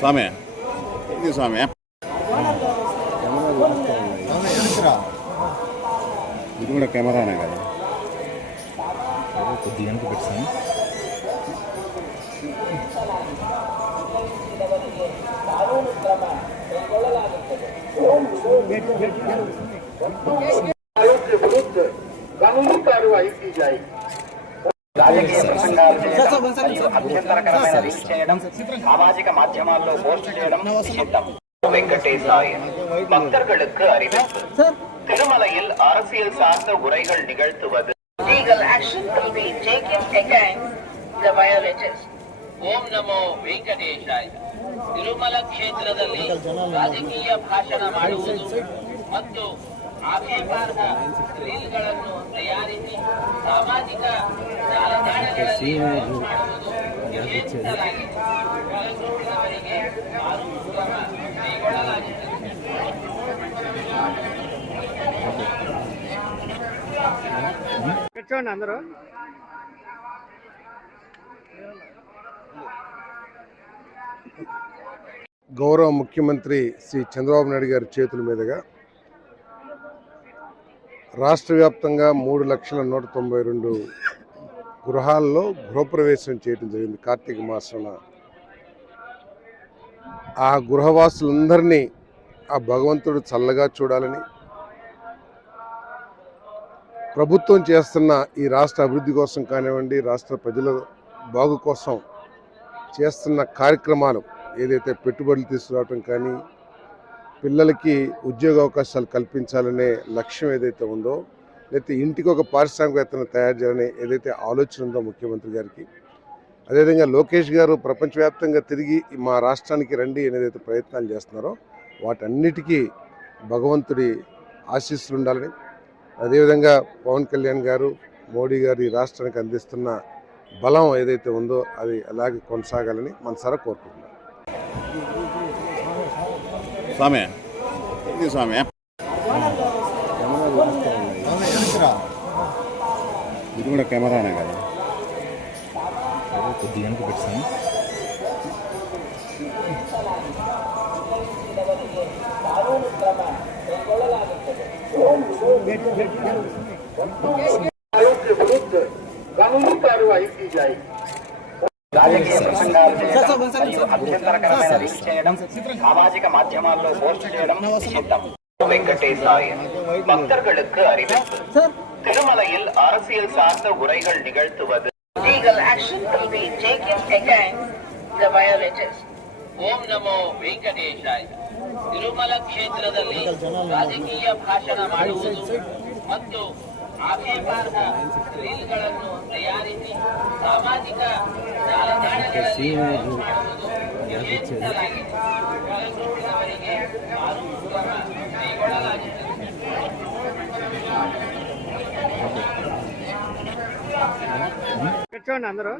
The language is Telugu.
స్వామి ఇది స్వామి ఇది కూడా కెమెరానే కదా కొద్దిగా వెనక పెట్టాను. कानूनी कार्रवाई की जाएगी. రాజకీయ ప్రసంగాలు చేయడం మరియు అభ్యంతరకరమైన రీల్ చేయడం, సామాజిక మాధ్యమాల్లో పోస్ట్ చేయడం నిషిద్ధం. வெங்கடேசாய பக்தர்களுக்கு அறிவிப்பு. திருமலையில் அரசியல் சார்ந்த உரைகள் நிகழ்த்துவது. Legal action will be taken against the violators. ಓಂ ನಮೋ ವೆಂಕಟೇಶಾಯ. ತಿರುಮಲ ಕ್ಷೇತ್ರದಲ್ಲಿ ರಾಜಕೀಯ ಭಾಷಣ ಮಾಡುವುದು ಮತ್ತು ಆಕ್ಷೇಪಾರ್ಹ ರೀಲ್ಗಳನ್ನು ತಯಾರಿಸಿ ಸಾಮಾಜಿಕ ಜಾಲತಾಣಗಳಲ್ಲಿ ಪೋಸ್ಟ್ ಮಾಡುವುದು ನಿಷೇಧಿಸಲಾಗಿದೆ. ಒಳಗೊಂಡಿರುವವರಿಗೆ ಕಾನೂನು ಕ್ರಮ ಕೈಗೊಳ್ಳಲಾಗಿದೆ. అందరూ గౌరవ ముఖ్యమంత్రి శ్రీ చంద్రబాబు నాయుడు గారి చేతుల మీదుగా రాష్ట్ర వ్యాప్తంగా 3,192 గృహాల్లో గృహప్రవేశం చేయడం జరిగింది. కార్తీక మాసంలో ఆ గృహవాసులందరినీ ఆ భగవంతుడు చల్లగా చూడాలని, ప్రభుత్వం చేస్తున్న ఈ రాష్ట్ర అభివృద్ధి కోసం కానివ్వండి, రాష్ట్ర ప్రజల బాగు కోసం చేస్తున్న కార్యక్రమాలు ఏదైతే పెట్టుబడులు తీసుకురావటం కానీ, పిల్లలకి ఉద్యోగ అవకాశాలు కల్పించాలనే లక్ష్యం ఏదైతే ఉందో, లేకపోతే ఇంటికి ఒక పారిశ్రామికవేత్తను తయారు చేయాలనే ఏదైతే ఆలోచన ఉందో ముఖ్యమంత్రి గారికి, అదేవిధంగా లోకేష్ గారు ప్రపంచవ్యాప్తంగా తిరిగి మా రాష్ట్రానికి రండి అనేదైతే ప్రయత్నాలు చేస్తున్నారో వాటన్నిటికీ భగవంతుడి ఆశీస్సులు ఉండాలని, అదేవిధంగా పవన్ కళ్యాణ్ గారు, మోడీ గారు ఈ రాష్ట్రానికి అందిస్తున్న బలం ఏదైతే ఉందో అది అలాగే కొనసాగాలని మనసారా కోరుకుంటున్నాను. స్వామి ఇది స్వామి ఇది కూడా కెమెరానే కదా కొద్దిగా వెనక పెట్టాను. के विरुद्ध कानूनी कार्रवाई की जाएगी. రాజకీయ ప్రసంగాలు చేయడం మరియు అభ్యంతరకరమైన రీల్ చేయడం, సామాజిక మాధ్యమాల్లో పోస్ట్ చేయడం నిషిద్ధం. வெங்கடேசாய பக்தர்களுக்கு அறிவிப்பு. திருமலையில் அரசியல் சார்ந்த உரைகள் நிகழ்த்துவது. Legal action will be taken against the violators. ಓಂ ನಮೋ ವೆಂಕಟೇಶಾಯ. ತಿರುಮಲ ಕ್ಷೇತ್ರದಲ್ಲಿ ರಾಜಕೀಯ ಭಾಷಣ ಮಾಡುವುದು ಮತ್ತು ಆಕ್ಷೇಪಾರ್ಹ ರೀಲ್ಗಳನ್ನು ತಯಾರಿಸಿ ಸಾಮಾಜಿಕ ಜಾಲತಾಣಗಳಲ್ಲಿ ಪೋಸ್ಟ್ ಮಾಡುವುದು ನಿಷೇಧಿಸಲಾಗಿದೆ. ಒಳಗೊಂಡಿರುವವರಿಗೆ ಕಾನೂನು ಕ್ರಮ ಕೈಗೊಳ್ಳಲಾಗಿದೆ. కూర్చోండి అందరూ.